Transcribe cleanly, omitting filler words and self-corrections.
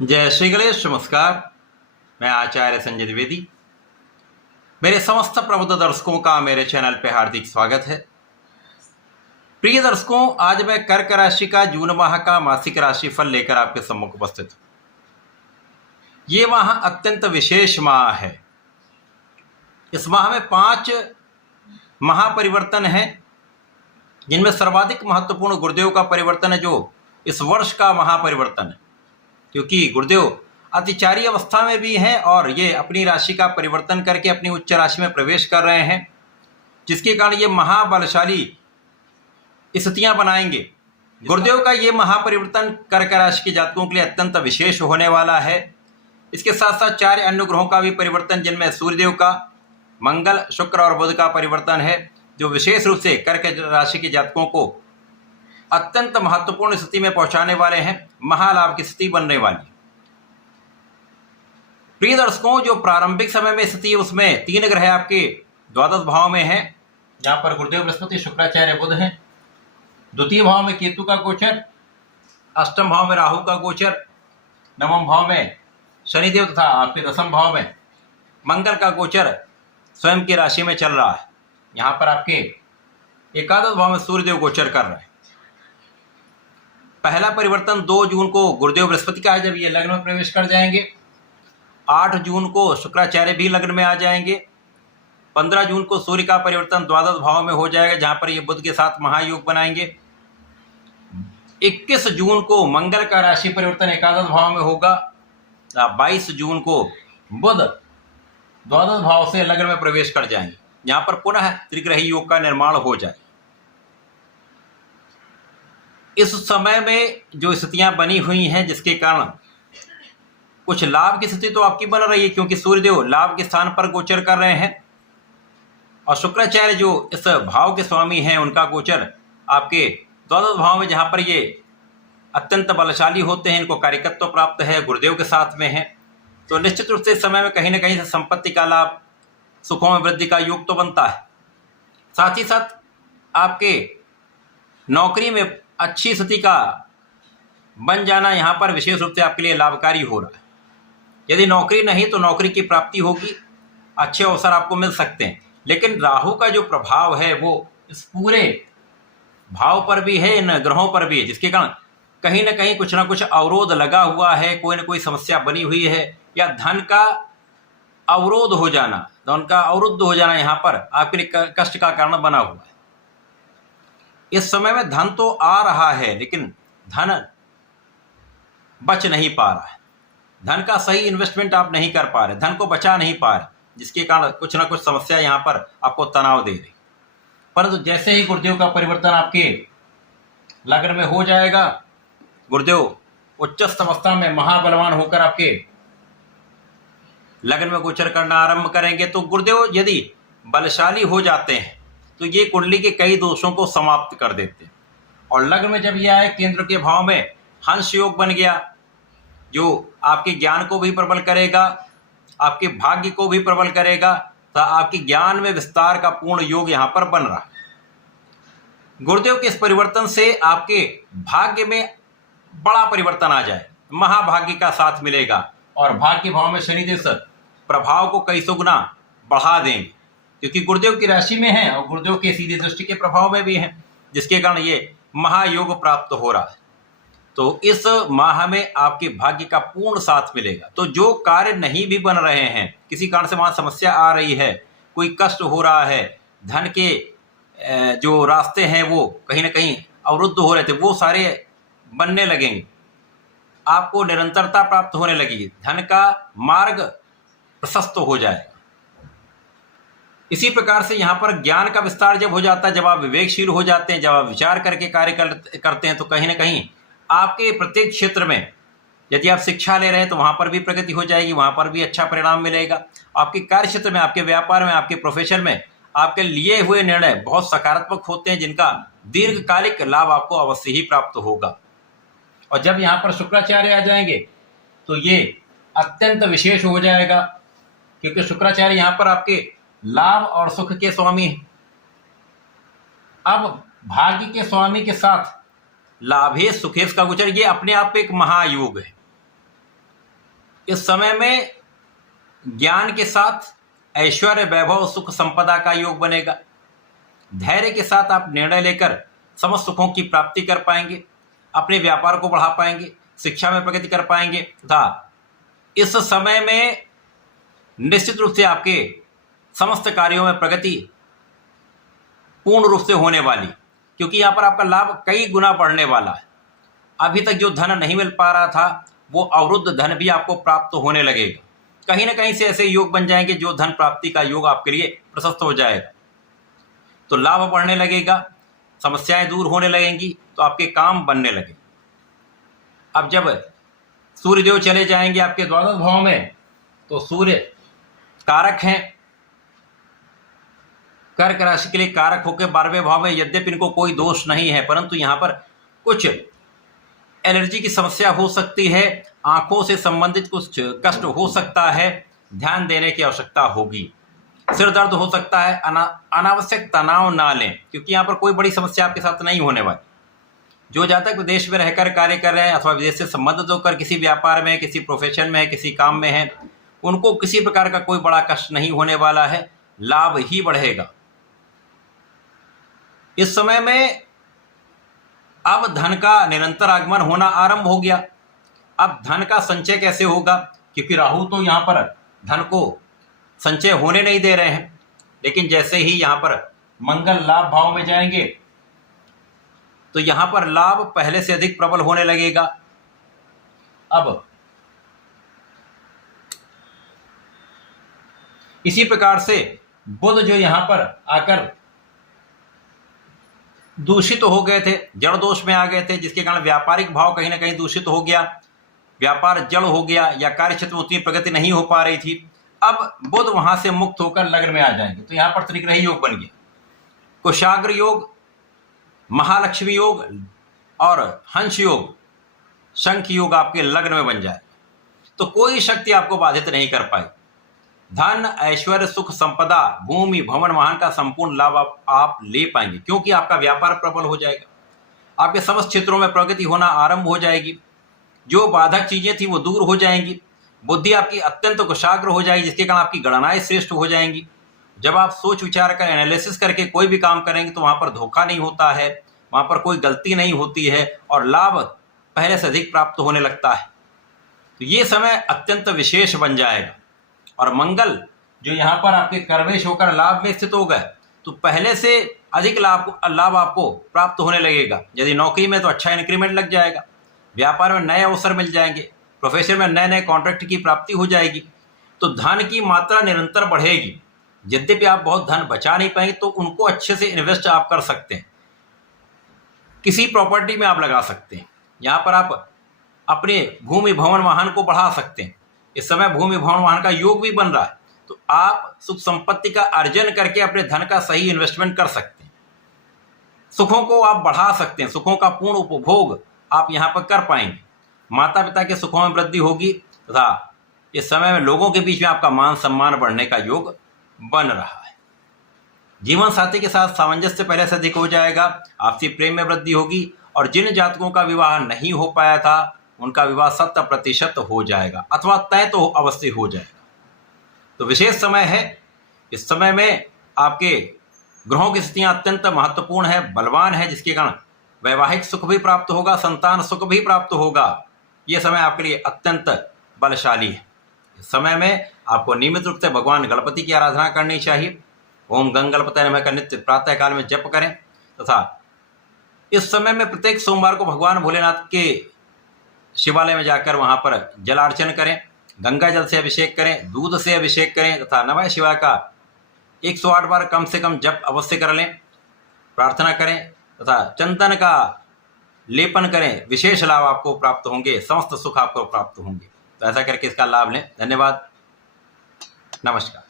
जय श्री गणेश। नमस्कार। मैं आचार्य संजय द्विवेदी। मेरे समस्त प्रबुद्ध दर्शकों का मेरे चैनल पे हार्दिक स्वागत है। प्रिय दर्शकों, आज मैं कर्क राशि का जून माह का मासिक राशिफल लेकर आपके सम्मुख उपस्थित हूँ। ये माह अत्यंत विशेष माह है। इस माह में 5 महापरिवर्तन हैं, जिनमें सर्वाधिक महत्वपूर्ण गुरुदेव का परिवर्तन है, जो इस वर्ष का महापरिवर्तन है, क्योंकि गुरुदेव अतिचारी अवस्था में भी हैं और ये अपनी राशि का परिवर्तन करके अपनी उच्च राशि में प्रवेश कर रहे हैं, जिसके कारण ये महाबलशाली स्थितियां बनाएंगे। गुरुदेव का ये महापरिवर्तन कर्क राशि के जातकों के लिए अत्यंत विशेष होने वाला है। इसके साथ साथ 4 अन्य ग्रहों का भी परिवर्तन, जिनमें सूर्यदेव का, मंगल, शुक्र और बुध का परिवर्तन है, जो विशेष रूप से कर्क राशि के जातकों को अत्यंत महत्वपूर्ण स्थिति में पहुंचाने वाले हैं। महालाभ की स्थिति बनने वाली। प्रिय दर्शकों, जो प्रारंभिक समय में स्थिति है उसमें 3 ग्रह आपके द्वादश भाव में हैं, जहां पर गुरुदेव, बृहस्पति, शुक्राचार्य, बुध हैं। द्वितीय भाव में केतु का गोचर, अष्टम भाव में राहु का गोचर, नवम भाव में शनिदेव तथा आपके दसम भाव में मंगल का गोचर स्वयं की राशि में चल रहा है। यहाँ पर आपके एकादश भाव में सूर्यदेव गोचर कर रहे हैं। पहला परिवर्तन 2 जून को गुरुदेव बृहस्पति का है, जब ये लग्न में प्रवेश कर जाएंगे। 8 जून को शुक्राचार्य भी लग्न में आ जाएंगे। 15 जून को सूर्य का परिवर्तन द्वादश भाव में हो जाएगा, जहां पर ये बुध के साथ महायोग बनाएंगे। 21 जून को मंगल का राशि परिवर्तन एकादश भाव में होगा। 22 जून को बुध द्वादश भाव से लग्न में प्रवेश कर जाएंगे, जहां पर पुनः त्रिग्रही योग का निर्माण हो जाए। इस समय में जो स्थितियां बनी हुई हैं, जिसके कारण कुछ लाभ की स्थिति तो आपकी बन रही है, क्योंकि सूर्यदेव लाभ के स्थान पर गोचर कर रहे हैं और शुक्राचार्य जो इस भाव के स्वामी हैं, उनका गोचर आपके द्वादश भाव में, जहां पर ये अत्यंत बलशाली होते हैं, इनको कार्यकत्व प्राप्त है, गुरुदेव के साथ में है। तो निश्चित रूप से इस समय में कहीं ना कहीं से संपत्ति का लाभ, सुखों में वृद्धि का योग तो बनता है। साथ ही साथ आपके नौकरी में अच्छी स्थिति का बन जाना यहाँ पर विशेष रूप से आपके लिए लाभकारी हो रहा है। यदि नौकरी नहीं तो नौकरी की प्राप्ति होगी, अच्छे अवसर आपको मिल सकते हैं। लेकिन राहु का जो प्रभाव है वो इस पूरे भाव पर भी है, इन ग्रहों पर भी है, जिसके कारण कहीं ना कहीं कुछ ना कुछ अवरोध लगा हुआ है, कोई ना कोई समस्या बनी हुई है, या धन का अवरोध हो जाना, धन का अवरुद्ध हो जाना यहाँ पर आपके लिए कष्ट का कारण बना हुआ है। इस समय में धन तो आ रहा है, लेकिन धन बच नहीं पा रहा है। धन का सही इन्वेस्टमेंट आप नहीं कर पा रहे, धन को बचा नहीं पा रहे, जिसके कारण कुछ ना कुछ समस्या यहाँ पर आपको तनाव दे रही। परंतु जैसे ही गुरुदेव का परिवर्तन आपके लग्न में हो जाएगा, गुरुदेव उच्चस्थ अवस्था में महाबलवान होकर आपके लग्न में गोचर करना आरंभ करेंगे। तो गुरुदेव यदि बलशाली हो जाते हैं तो ये कुंडली के कई दोषों को समाप्त कर देते हैं। और लग्न में जब ये आए, केंद्र के भाव में हंस योग बन गया, जो आपके ज्ञान को भी प्रबल करेगा, आपके भाग्य को भी प्रबल करेगा, तो आपके ज्ञान में विस्तार का पूर्ण योग यहाँ पर बन रहा है। गुरुदेव के इस परिवर्तन से आपके भाग्य में बड़ा परिवर्तन आ जाए, महाभाग्य का साथ मिलेगा और भाग्य भाव में शनिदेव प्रभाव को कई सौ गुना बढ़ा देंगे, क्योंकि गुरुदेव की राशि में है और गुरुदेव के सीधी दृष्टि के प्रभाव में भी है, जिसके कारण ये महायोग प्राप्त हो रहा है। तो इस माह में आपके भाग्य का पूर्ण साथ मिलेगा। तो जो कार्य नहीं भी बन रहे हैं, किसी कारण से वहां समस्या आ रही है, कोई कष्ट हो रहा है, धन के जो रास्ते हैं वो कहीं ना कहीं अवरुद्ध हो रहे थे, वो सारे बनने लगेंगे, आपको निरंतरता प्राप्त होने लगेगी, धन का मार्ग प्रशस्त हो जाएगा। इसी प्रकार से यहाँ पर ज्ञान का विस्तार जब हो जाता है, जब आप विवेकशील हो जाते हैं, जब आप विचार करके कार्य करते हैं, तो कहीं ना कहीं आपके प्रत्येक क्षेत्र में, यदि आप शिक्षा ले रहे हैं तो वहाँ पर भी प्रगति हो जाएगी, वहाँ पर भी अच्छा परिणाम मिलेगा। आपके कार्य क्षेत्र में, आपके व्यापार में, आपके प्रोफेशन में आपके लिए हुए निर्णय बहुत सकारात्मक होते हैं, जिनका दीर्घकालिक लाभ आपको अवश्य ही प्राप्त होगा। और जब यहाँ पर शुक्राचार्य आ जाएंगे तो ये अत्यंत विशेष हो जाएगा, क्योंकि शुक्राचार्य यहाँ पर आपके लाभ और सुख के स्वामी हैं। अब भाग्य के स्वामी के साथ लाभेश सुखेश का गोचर, ये अपने आप में एक महायोग है। इस समय में ज्ञान के साथ ऐश्वर्य, वैभव, सुख, संपदा का योग बनेगा। धैर्य के साथ आप निर्णय लेकर समस्त सुखों की प्राप्ति कर पाएंगे, अपने व्यापार को बढ़ा पाएंगे, शिक्षा में प्रगति कर पाएंगे तथा इस समय में निश्चित रूप से आपके समस्त कार्यों में प्रगति पूर्ण रूप से होने वाली, क्योंकि यहाँ पर आपका लाभ कई गुना बढ़ने वाला है। अभी तक जो धन नहीं मिल पा रहा था वो अवरुद्ध धन भी आपको प्राप्त होने लगेगा। कहीं ना कहीं से ऐसे योग बन जाएंगे जो धन प्राप्ति का योग आपके लिए प्रशस्त हो जाएगा, तो लाभ बढ़ने लगेगा, समस्याएं दूर होने लगेंगी, तो आपके काम बनने लगेंगे। अब जब सूर्यदेव चले जाएंगे आपके द्वादश भाव में, तो सूर्य कारक हैं, कर्क राशि के लिए कारक होकर 12वें भाव में। यद्यपि इनको कोई दोष नहीं है, परंतु यहाँ पर कुछ एलर्जी की समस्या हो सकती है, आंखों से संबंधित कुछ कष्ट हो सकता है, ध्यान देने की आवश्यकता होगी। सिर दर्द हो सकता है, अनावश्यक तनाव ना लें, क्योंकि यहाँ पर कोई बड़ी समस्या आपके साथ नहीं होने वाली। जो जातक विदेश में रहकर कार्य कर रहे हैं अथवा विदेश से संबंधित होकर किसी व्यापार में, किसी प्रोफेशन में, किसी काम में है, उनको किसी प्रकार का कोई बड़ा कष्ट नहीं होने वाला है, लाभ ही बढ़ेगा। इस समय में अब धन का निरंतर आगमन होना आरंभ हो गया। अब धन का संचय कैसे होगा, क्योंकि राहु तो यहाँ पर धन को संचय होने नहीं दे रहे हैं, लेकिन जैसे ही यहाँ पर मंगल लाभ भाव में जाएंगे तो यहाँ पर लाभ पहले से अधिक प्रबल होने लगेगा। अब इसी प्रकार से बुध जो यहाँ पर आकर दूषित हो गए थे, जड़ दोष में आ गए थे, जिसके कारण व्यापारिक भाव कहीं ना कहीं दूषित हो गया, व्यापार जड़ हो गया या कार्य क्षेत्र में उतनी प्रगति नहीं हो पा रही थी। अब बुध वहां से मुक्त होकर लग्न में आ जाएंगे, तो यहां पर त्रिग्रही योग बन गया। कुशाग्र योग, महालक्ष्मी योग और हंस योग, शंख योग आपके लग्न में बन जाए, तो कोई शक्ति आपको बाधित नहीं कर पाई। धन, ऐश्वर्य, सुख, संपदा, भूमि, भवन, वाहन का संपूर्ण लाभ आप ले पाएंगे, क्योंकि आपका व्यापार प्रबल हो जाएगा। आपके समस्त क्षेत्रों में प्रगति होना आरंभ हो जाएगी। जो बाधक चीजें थी वो दूर हो जाएंगी। बुद्धि आपकी अत्यंत कुशाग्र हो जाएगी, जिसके कारण आपकी गणनाएं श्रेष्ठ हो जाएंगी। जब आप सोच विचार कर एनालिसिस करके कोई भी काम करेंगे तो वहां पर धोखा नहीं होता है, वहां पर कोई गलती नहीं होती है और लाभ पहले से अधिक प्राप्त होने लगता है। तो ये समय अत्यंत विशेष बन जाएगा। और मंगल जो यहाँ पर आपके कर्वेश होकर लाभ में स्थित हो गए, तो पहले से अधिक लाभ आपको प्राप्त होने लगेगा। यदि नौकरी में तो अच्छा इंक्रीमेंट लग जाएगा, व्यापार में नए अवसर मिल जाएंगे, प्रोफेशन में नए नए कॉन्ट्रैक्ट की प्राप्ति हो जाएगी। तो धन की मात्रा निरंतर बढ़ेगी। यद्यपि आप बहुत धन बचा नहीं पाएंगे तो उनको अच्छे से इन्वेस्ट आप कर सकते हैं, किसी प्रॉपर्टी में आप लगा सकते हैं। यहाँ पर आप अपने भूमि, भवन, वाहन को बढ़ा सकते हैं। इस समय भूमि, भवन, वाहन का योग भी बन रहा है, तो आप सुख संपत्ति का अर्जन करके अपने धन का सही इन्वेस्टमेंट कर सकते हैं। सुखों को आप बढ़ा सकते हैं, सुखों का पूर्ण उपभोग आप यहाँ पर कर पाएंगे। माता पिता के सुखों में वृद्धि होगी तथा इस समय में लोगों के बीच में आपका मान सम्मान बढ़ने का योग बन रहा है। जीवन साथी के साथ सामंजस्य पहले से अधिक हो जाएगा, आपसी प्रेम में वृद्धि होगी और जिन जातकों का विवाह नहीं हो पाया था उनका विवाह 100% हो जाएगा अथवा तय तो अवश्य हो जाएगा। तो विशेष समय है। इस समय में आपके ग्रहों की स्थितियां अत्यंत महत्वपूर्ण है, बलवान है, जिसके कारण वैवाहिक सुख भी प्राप्त होगा, संतान सुख भी प्राप्त होगा। ये समय आपके लिए अत्यंत बलशाली है। इस समय में आपको नियमित रूप से भगवान गणपति की आराधना करनी चाहिए। ओम गंग गणपतये नमः का नित्य प्रातः काल में जप करें तथा इस समय में प्रत्येक सोमवार को भगवान भोलेनाथ के शिवालय में जाकर वहां पर जलार्चन करें, गंगा जल से अभिषेक करें, दूध से अभिषेक करें तथा नमः शिवाय का 108 बार कम से कम जप अवश्य कर लें, प्रार्थना करें तथा चंदन का लेपन करें। विशेष लाभ आपको प्राप्त होंगे, समस्त सुख आपको प्राप्त होंगे। तो ऐसा करके इसका लाभ लें। धन्यवाद, नमस्कार।